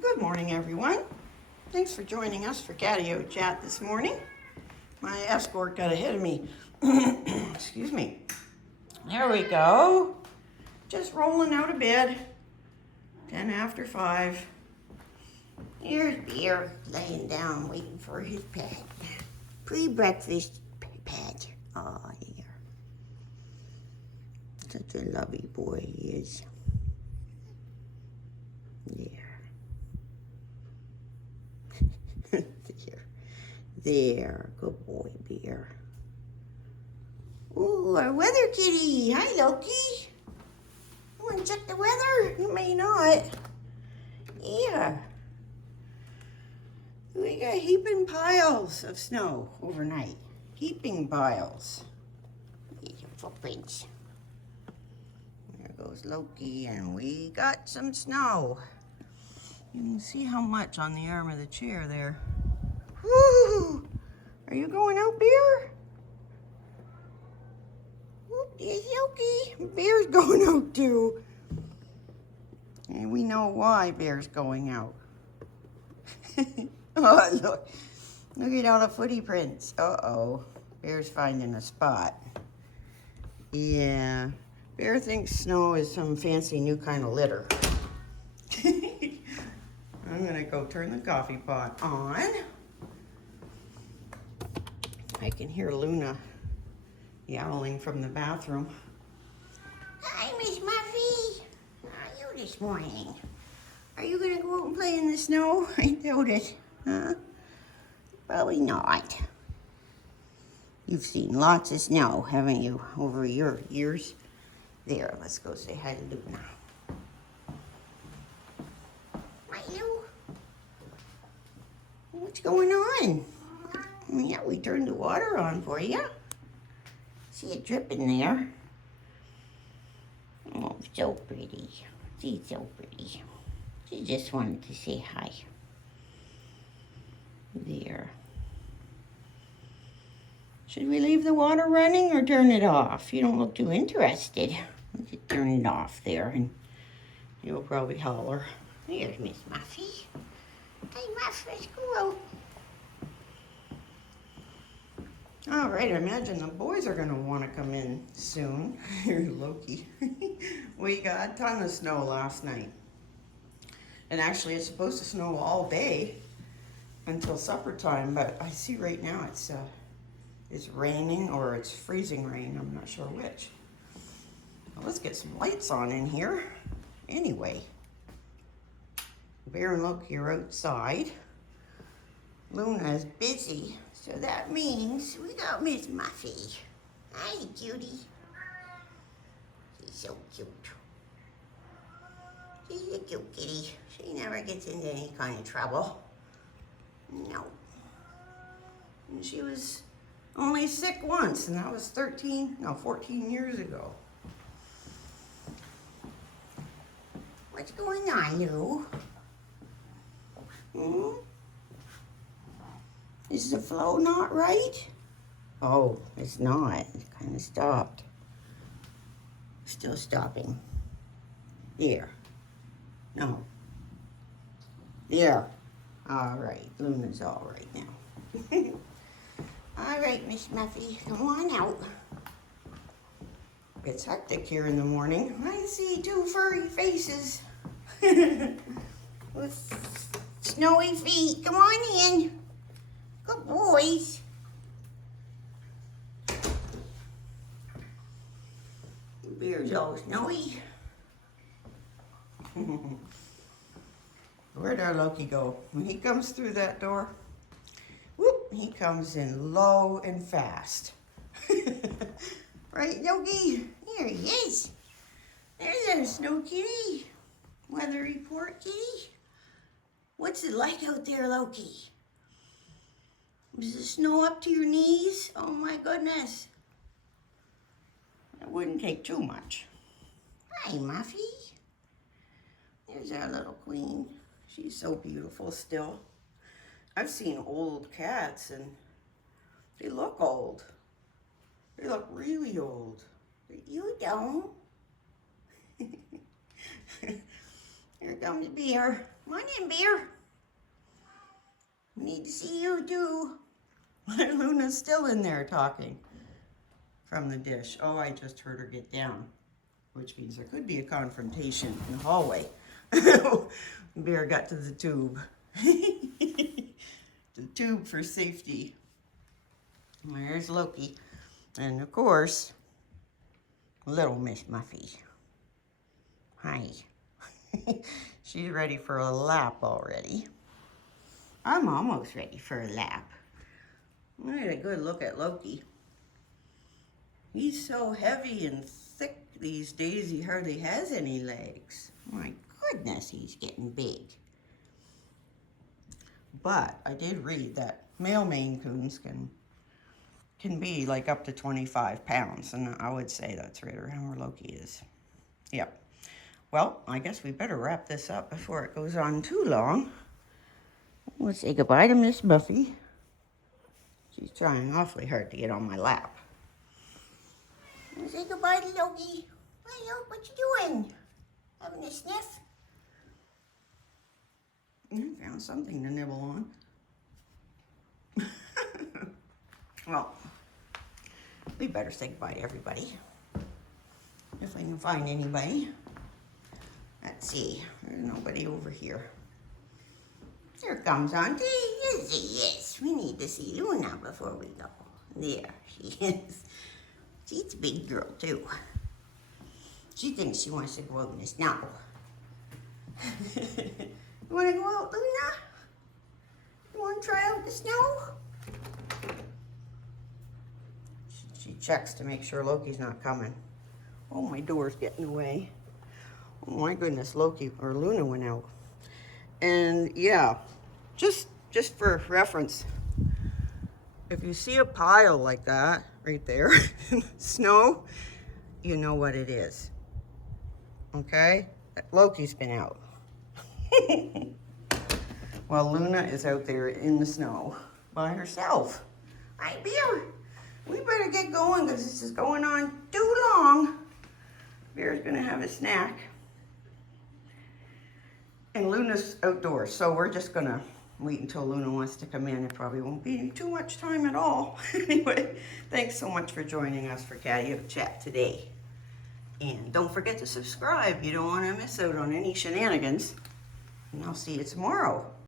Good morning, everyone. Thanks for joining us for Catio Chat this morning. My escort got ahead of me. Excuse me. There we go. Just rolling out of bed. 10 after 5. Here's Beer laying down waiting for his pet. Pre-breakfast pet. Oh, here. Such a lovely boy he is. There, good boy, Beer. Ooh, our weather kitty. Hi, Loki. You want to check the weather? You may not. Yeah. We got heaping piles of snow overnight. Heaping piles. Here's your footprints. There goes Loki, and we got some snow. You can see how much on the arm of the chair there. Woo! Are you going out, Beer? Whoop, there's Loki. Beer's going out too. And we know why Beer's going out. Oh, look. Look at all the footy prints. Uh-oh. Beer's finding a spot. Yeah. Beer thinks snow is some fancy new kind of litter. I'm gonna go turn the coffee pot on. I can hear Luna yowling from the bathroom. Hi, Miss Muffy. How are you this morning? Are you gonna go out and play in the snow? I doubt it. Huh? Probably not. You've seen lots of snow, haven't you, over your years? There, let's go say hi to Luna. Hi, Lou. What's going on? Yeah, we turned the water on for you. See it dripping there. Oh, so pretty. She's so pretty. She just wanted to say hi. There. Should we leave the water running or turn it off? You don't look too interested. Let's just turn it off there and you'll probably holler. There's Miss Muffy. Hey, Muff, let's go out. All right, I imagine the boys are gonna wanna come in soon. Here's Loki. We got a ton of snow last night. And actually it's supposed to snow all day until supper time, but I see right now it's raining or it's freezing rain, I'm not sure which. Well, let's get some lights on in here. Anyway, Bear and Loki are outside. Luna is busy. So that means we got Miss Muffy. Hi, cutie. She's so cute. She's a cute kitty. She never gets into any kind of trouble. No. And she was only sick once, and that was 14 years ago. What's going on, Lou? Hmm? Is the flow not right? Oh, it's not. It kind of stopped. Still stopping. There. No. There. All right. Luna's all right now. All right, Miss Muffy, come on out. It's hectic here in the morning. I see 2 furry faces with snowy feet. Come on in. Good boys. Beer's all snowy. Where'd our Loki go? When he comes through that door, whoop, he comes in low and fast. Right, Loki? Here he is. There's our snow kitty. Weather report kitty. What's it like out there, Loki? Is the snow up to your knees? Oh my goodness. It wouldn't take too much. Hi, Muffy. There's our little queen. She's so beautiful still. I've seen old cats and they look old. They look really old. But you don't. Here comes Bear. Come on in, Bear. We need to see you too. Luna's still in there talking from the dish. Oh, I just heard her get down, which means there could be a confrontation in the hallway. Bear got to the tube. The tube for safety. There's Loki. And of course, little Miss Muffy. Hi. She's ready for a lap already. I'm almost ready for a lap. I had a good look at Loki. He's so heavy and thick these days he hardly has any legs. My goodness, he's getting big. But I did read that male Maine Coons can be like up to 25 pounds, and I would say that's right around where Loki is. Yep. Well, I guess we better wrap this up before it goes on too long. We'll say goodbye to Miss Buffy. She's trying awfully hard to get on my lap. We'll say goodbye to Loki. Hi, Loki, what you doing? Having a sniff? I found something to nibble on. Well, we better say goodbye to everybody. If I can find anybody. Let's see, there's nobody over here. Here comes Auntie. Yes, we need to see Luna before we go. There she is. She's a big girl too. She thinks she wants to go out in the snow. You want to go out, Luna? You want to try out the snow? She checks to make sure Loki's not coming. Oh, my door's getting away. Oh my goodness, Loki or Luna went out. And yeah, just for reference, if you see a pile like that right there, snow, you know what it is. Okay? Loki's been out. Well, Luna is out there in the snow by herself. Hi, Bear. We better get going because this is going on too long. Bear's gonna have a snack. And Luna's outdoors, so we're just gonna wait until Luna wants to come in. It probably won't be too much time at all. Anyway, thanks so much for joining us for Catio Chat today. And don't forget to subscribe. You don't want to miss out on any shenanigans. And I'll see you tomorrow.